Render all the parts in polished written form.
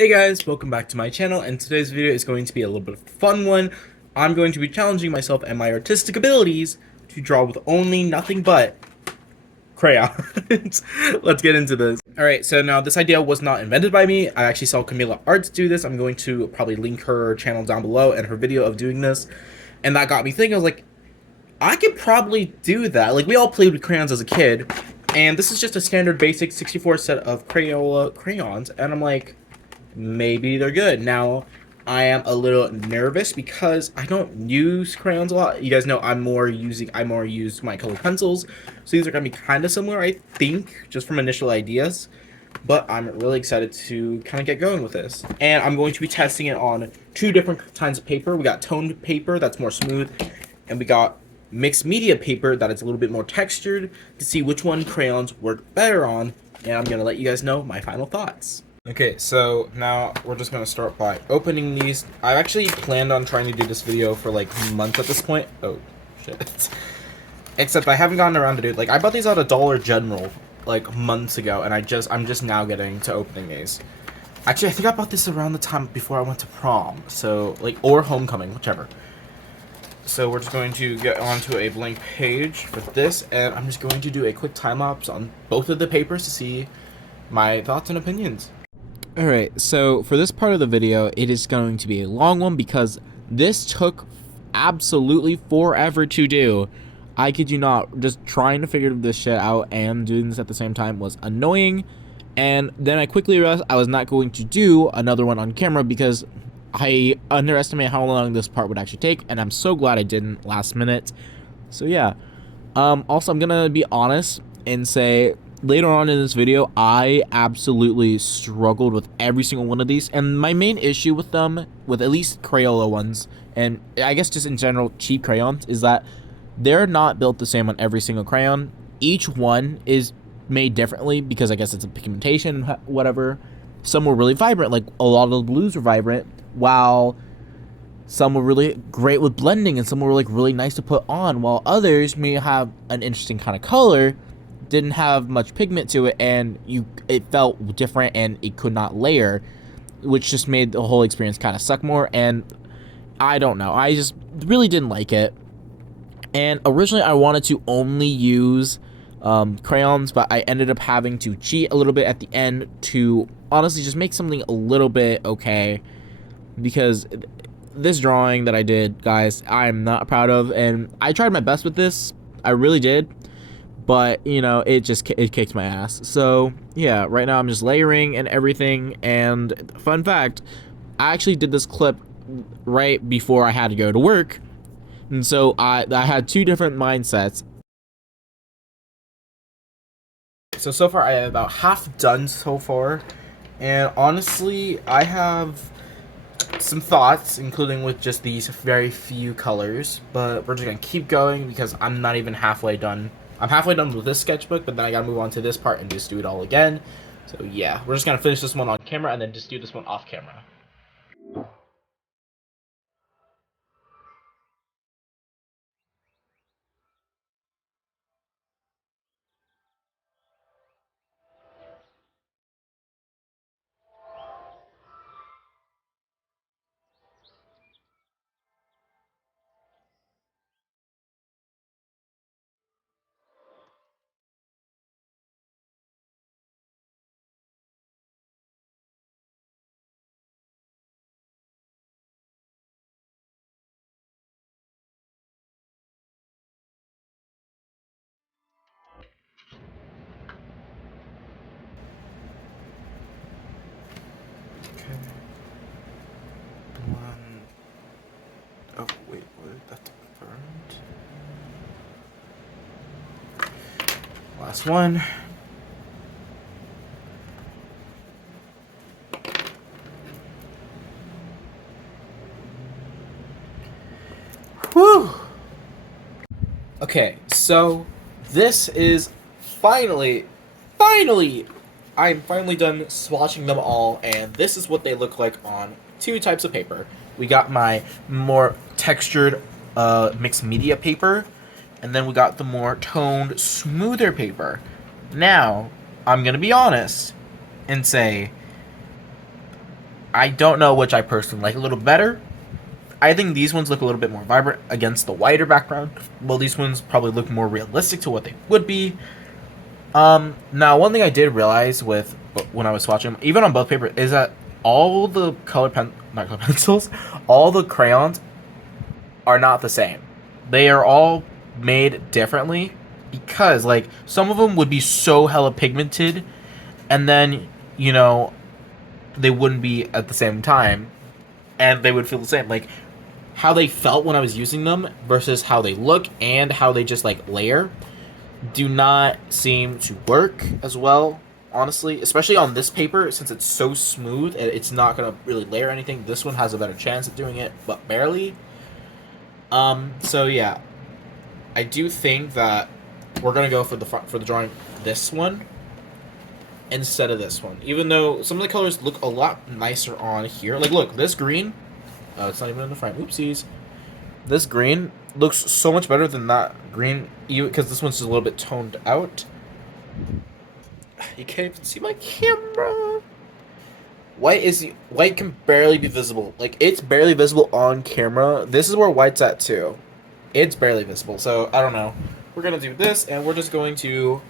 Hey guys, welcome back to my channel, and today's video is going to be a little bit of a fun one. I'm going to be challenging myself and my artistic abilities to draw with only nothing but crayons. Let's get into this. Alright, so now this idea was not invented by me. I actually saw Camila Arts do this. I'm going to probably link her channel down below and her video of doing this. And that got me thinking, I was like, I could probably do that. Like, we all played with crayons as a kid, and this is just a standard basic 64 set of Crayola crayons, and I'm like, maybe they're good. Now, I am a little nervous because I don't use crayons a lot. You guys know I more use my colored pencils. So these are going to be kind of similar, I think, just from initial ideas. But I'm really excited to kind of get going with this. And I'm going to be testing it on two different kinds of paper. We got toned paper that's more smooth, and we got mixed media paper that is a little bit more textured to see which one crayons work better on. And I'm going to let you guys know my final thoughts. Okay, so now we're just going to start by opening these. I actually planned on trying to do this video for like months at this point. Oh, shit. Except I haven't gotten around to do it. Like, I bought these at a Dollar General like months ago, and I'm just now getting to opening these. Actually, I think I bought this around the time before I went to prom. So, like, or homecoming, whichever. So we're just going to get onto a blank page for this, and I'm just going to do a quick time lapse on both of the papers to see my thoughts and opinions. Alright, so for this part of the video, it is going to be a long one because this took absolutely forever to do. I kid you not, just trying to figure this shit out and doing this at the same time was annoying. And then I quickly realized I was not going to do another one on camera because I underestimated how long this part would actually take, and I'm so glad I didn't last minute. So yeah. Also, I'm gonna be honest and say later on in this video, I absolutely struggled with every single one of these, and my main issue with them, with at least Crayola ones, and I guess just in general cheap crayons, is that they're not built the same on every single crayon. Each one is made differently because I guess it's a pigmentation, whatever. Some were really vibrant, like a lot of the blues were vibrant, while some were really great with blending, and some were like really nice to put on, while others may have an interesting kind of color, didn't have much pigment to it, and it felt different and it could not layer, which just made the whole experience kind of suck more. And I don't know, I just really didn't like it. And originally I wanted to only use crayons, but I ended up having to cheat a little bit at the end to honestly just make something a little bit okay, because this drawing that I did, guys, I'm not proud of, and I tried my best with this, I really did, but you know, it kicked my ass. So yeah, right now I'm just layering and everything. And fun fact, I actually did this clip right before I had to go to work, and so I had two different mindsets. So far I have about half done so far, and honestly I have some thoughts, including with just these very few colors, but we're just gonna keep going because I'm not even halfway done. I'm halfway done with this sketchbook, but then I gotta move on to this part and just do it all again. So yeah, we're just gonna finish this one on camera and then just do this one off camera. Okay. One. Oh wait, what? That's burned. Last one. Whew. Okay, so this is finally, I'm finally done swatching them all, and this is what they look like on two types of paper. We got my more textured mixed media paper, and then we got the more toned, smoother paper. Now, I'm gonna be honest and say I don't know which I personally like a little better. I think these ones look a little bit more vibrant against the whiter background, while these ones probably look more realistic to what they would be. Now one thing I did realize with when I was swatching, even on both paper, is that all the not color pencils, all the crayons are not the same. They are all made differently because, like, some of them would be so hella pigmented, and then, you know, they wouldn't be at the same time, and they would feel the same. Like, how they felt when I was using them versus how they look and how they just, like, layer do not seem to work as well, honestly. Especially on this paper, since it's so smooth, it's not going to really layer anything. This one has a better chance at doing it, but barely. So yeah, I do think that we're gonna go for the drawing this one instead of this one. Even though some of the colors look a lot nicer on here. Like, look, this green. It's not even in the frame. Oopsies. This green looks so much better than that green, even because this one's just a little bit toned out. You can't even see my camera. White can barely be visible. Like, it's barely visible on camera. This is where white's at too. It's barely visible. So I don't know. We're gonna do this, and we're just going to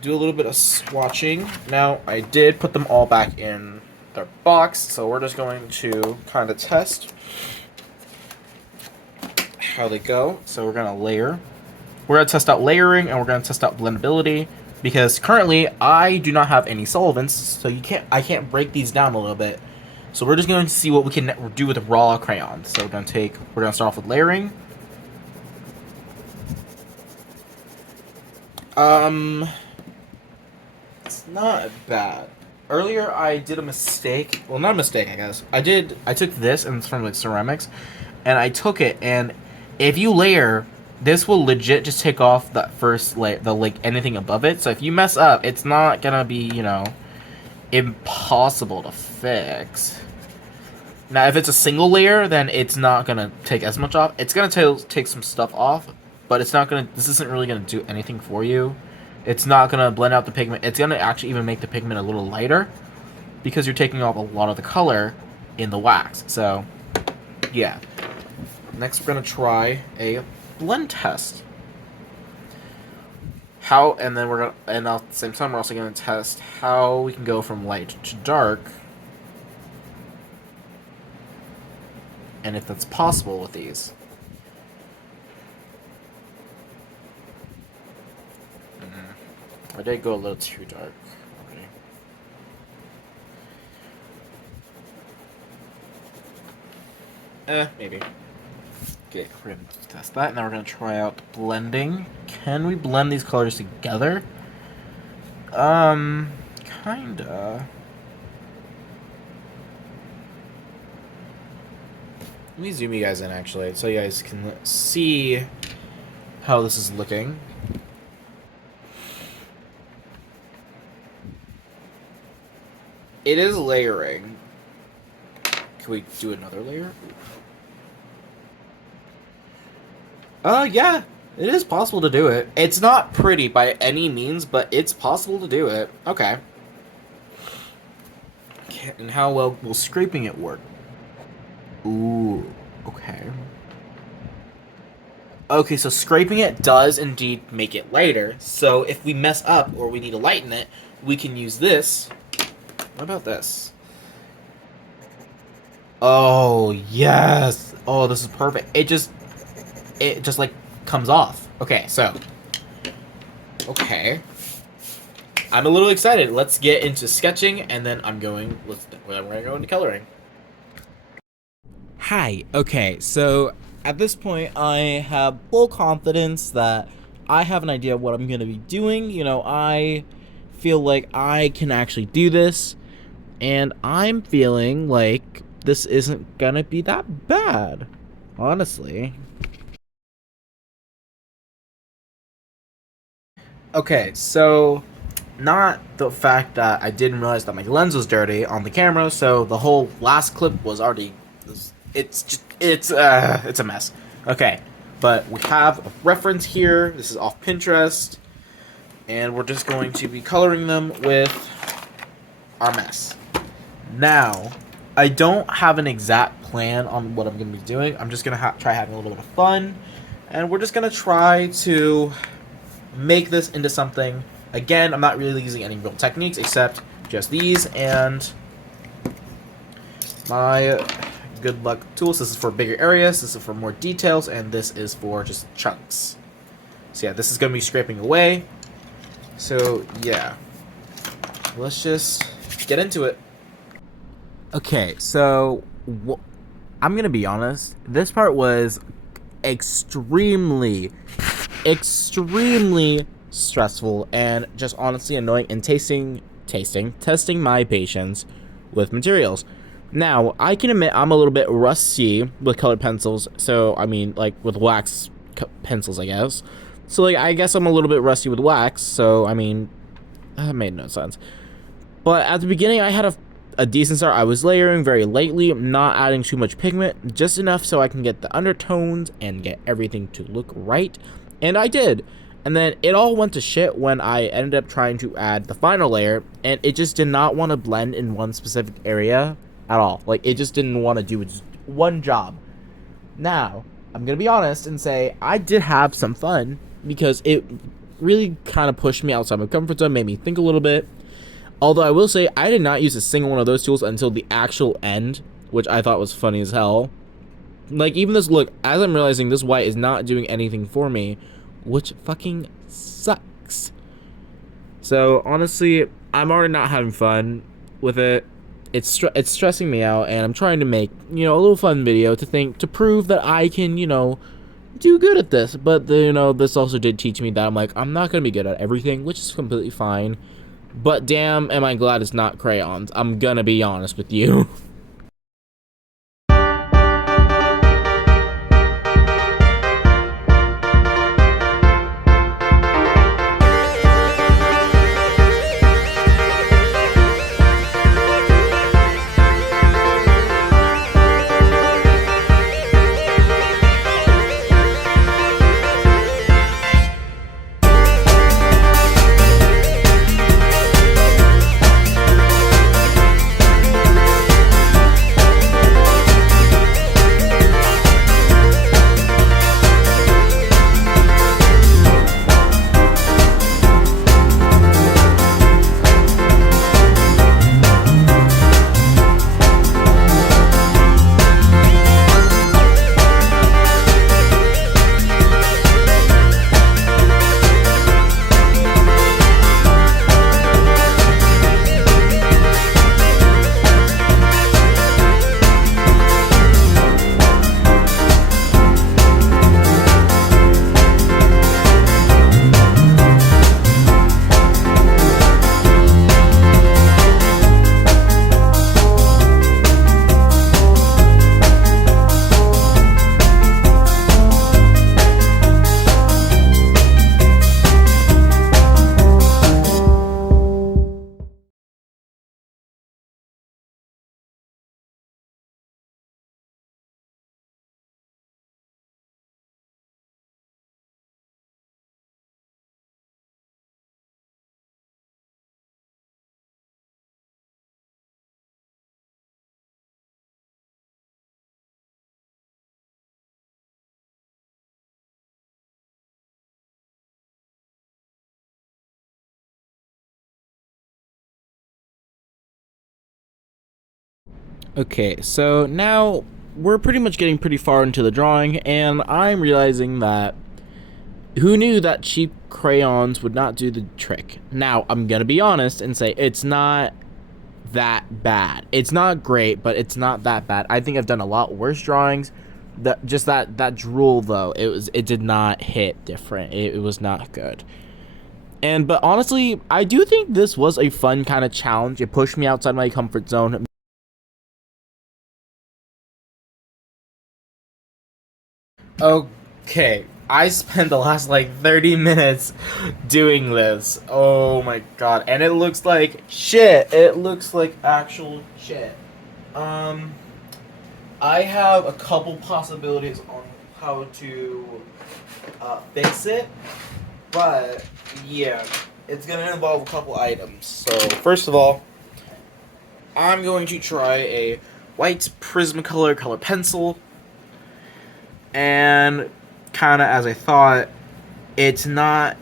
do a little bit of swatching. Now, I did put them all back in their box, so we're just going to kind of test how they go. So we're gonna layer. We're gonna test out layering, and we're gonna test out blendability. Because currently I do not have any solvents, so I can't break these down a little bit. So we're just going to see what we can do with raw crayons. So we're gonna start off with layering. It's not bad. Earlier I did a mistake. Well, not a mistake, I guess. I took this, and it's from like ceramics, and I took it, and if you layer, this will legit just take off that first layer, anything above it. So if you mess up, it's not gonna be, you know, impossible to fix. Now, if it's a single layer, then it's not gonna take as much off. It's gonna take some stuff off, but it's not gonna. This isn't really gonna do anything for you. It's not gonna blend out the pigment. It's gonna actually even make the pigment a little lighter because you're taking off a lot of the color in the wax. So, yeah. Next, we're gonna try a blend test. And then and at the same time, we're also gonna test how we can go from light to dark, and if that's possible with these. I did go a little too dark already. Maybe. Okay, we're going to test that, and then we're going to try out blending. Can we blend these colors together? Kinda. Let me zoom you guys in, actually, so you guys can see how this is looking. It is layering. Can we do another layer? Yeah, it is possible to do it. It's not pretty by any means, but it's possible to do it. Okay. And how well will scraping it work? Ooh, okay. Okay, so scraping it does indeed make it lighter. So if we mess up or we need to lighten it, we can use this. What about this? Oh, yes. Oh, this is perfect. It just like comes off. Okay, so I'm a little excited. Let's get into sketching, and then we're gonna go into coloring. Hi. Okay, so at this point, I have full confidence that I have an idea of what I'm gonna be doing. You know, I feel like I can actually do this, and I'm feeling like this isn't gonna be that bad, honestly. Okay, so not the fact that I didn't realize that my lens was dirty on the camera, so the whole last clip was already it's a mess. Okay, but we have a reference here. This is off Pinterest, and we're just going to be coloring them with our mess. Now, I don't have an exact plan on what I'm going to be doing. I'm just going to try having a little bit of fun. And we're just going to try to make this into something. Again, I'm not really using any real techniques except just these and my good luck tools. This is for bigger areas, this is for more details, and this is for just chunks. So yeah, this is going to be scraping away. So yeah, let's just get into it. Okay, so I'm gonna be honest. This part was extremely stressful and just honestly annoying and testing my patience with materials. Now, I can admit I'm a little bit rusty with colored pencils, so I mean, like, with wax pencils, I guess. So, like, I guess I'm a little bit rusty with wax, so, I mean, that made no sense. But at the beginning, I had a decent start. I was layering very lightly, not adding too much pigment, just enough so I can get the undertones and get everything to look right, and I did. And then it all went to shit when I ended up trying to add the final layer, and it just did not want to blend in one specific area at all. Like, it just didn't want to do just one job. Now, I'm going to be honest and say I did have some fun because it really kind of pushed me outside my comfort zone, made me think a little bit. Although I will say I did not use a single one of those tools until the actual end, which I thought was funny as hell. Like, even this, look, as I'm realizing this white is not doing anything for me, which fucking sucks. So, honestly, I'm already not having fun with it. It's stressing me out, and I'm trying to make, a little fun video to prove that I can, do good at this. But, this also did teach me that I'm not going to be good at everything, which is completely fine. But damn, am I glad it's not crayons. I'm gonna be honest with you. Okay, so now we're pretty much getting pretty far into the drawing, and I'm realizing that who knew that cheap crayons would not do the trick? Now, I'm gonna be honest and say it's not that bad. It's not great, but it's not that bad. I think I've done a lot worse drawings. That drool though, it did not hit different. It was not good. But honestly, I do think this was a fun kind of challenge. It pushed me outside my comfort zone. Okay, I spent the last 30 minutes doing this. Oh my god, and it looks like shit. It looks like actual shit. I have a couple possibilities on how to fix it, but yeah, it's gonna involve a couple items. So first of all, I'm going to try a white Prismacolor color pencil, and kind of as I thought, it's not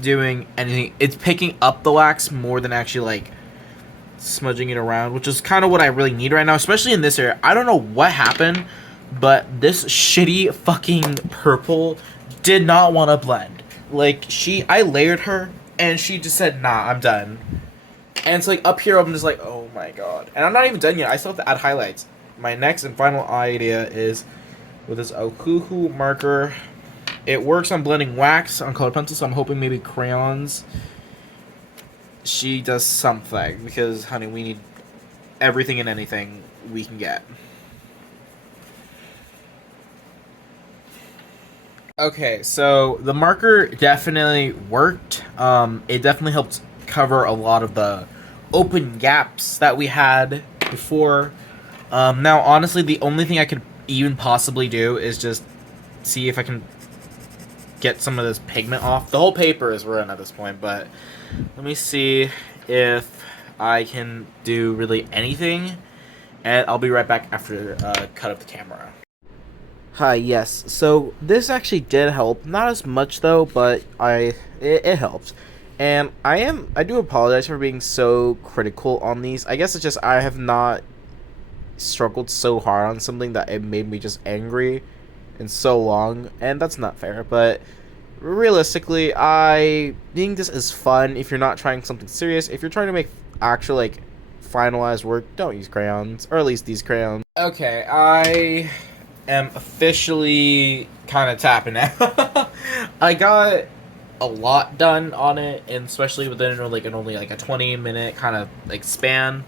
doing anything. It's picking up the wax more than actually like smudging it around, which is kind of what I really need right now, especially in this area. I don't know what happened, but this shitty fucking purple did not want to blend. Like, I layered her, and she just said, nah, I'm done. And it's like, up here, I'm just like, oh my god. And I'm not even done yet. I still have to add highlights. My next and final idea is with this Okuhu marker. It works on blending wax on colored pencil, so I'm hoping maybe crayons. She does something, because, honey, we need everything and anything we can get. Okay, so the marker definitely worked. It definitely helped cover a lot of the open gaps that we had before. Now, honestly, the only thing I could even possibly do is just see if I can get some of this pigment off. The whole paper is ruined at this point, but let me see if I can do really anything, and I'll be right back after cut up the camera. Hi, yes. So this actually did help. Not as much though, but it helped. And I do apologize for being so critical on these. I guess it's just I have not struggled so hard on something that it made me just angry in so long, and that's not fair. But realistically, I think this is fun if you're not trying something serious. If you're trying to make actual like finalized work, don't use crayons, or at least these crayons. Okay, I am officially kind of tapping out. I got a lot done on it, and especially within only like a 20-minute kind of like span.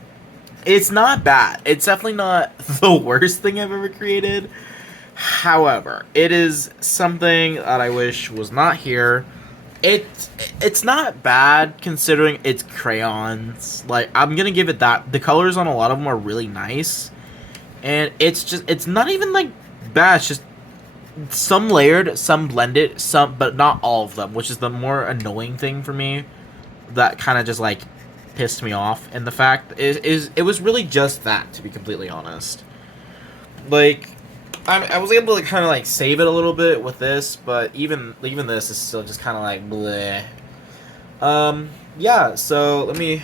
It's not bad. It's definitely not the worst thing I've ever created. However, it is something that I wish was not here. It's not bad considering it's crayons. Like, I'm gonna give it that. The colors on a lot of them are really nice, and it's not even like bad. It's just some layered, some blended, some, but not all of them, which is the more annoying thing for me. That kind of just like pissed me off. And the fact is it was really just that, to be completely honest. Like, I was able to kind of like save it a little bit with this, but even this is still just kind of like bleh. Yeah. So let me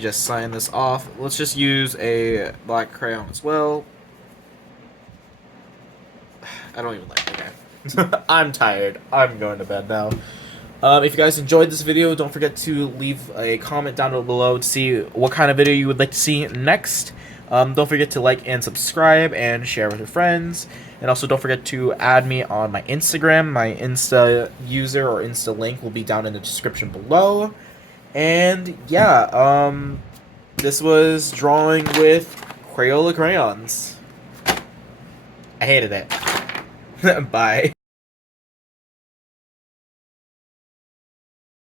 just sign this off. Let's just use a black crayon as well. I don't even like it. Okay. I'm tired. I'm going to bed now. If you guys enjoyed this video, don't forget to leave a comment down below to see what kind of video you would like to see next. Don't forget to like and subscribe and share with your friends. And also don't forget to add me on my Instagram. My Insta user or Insta link will be down in the description below. And yeah, this was drawing with Crayola crayons. I hated it. Bye.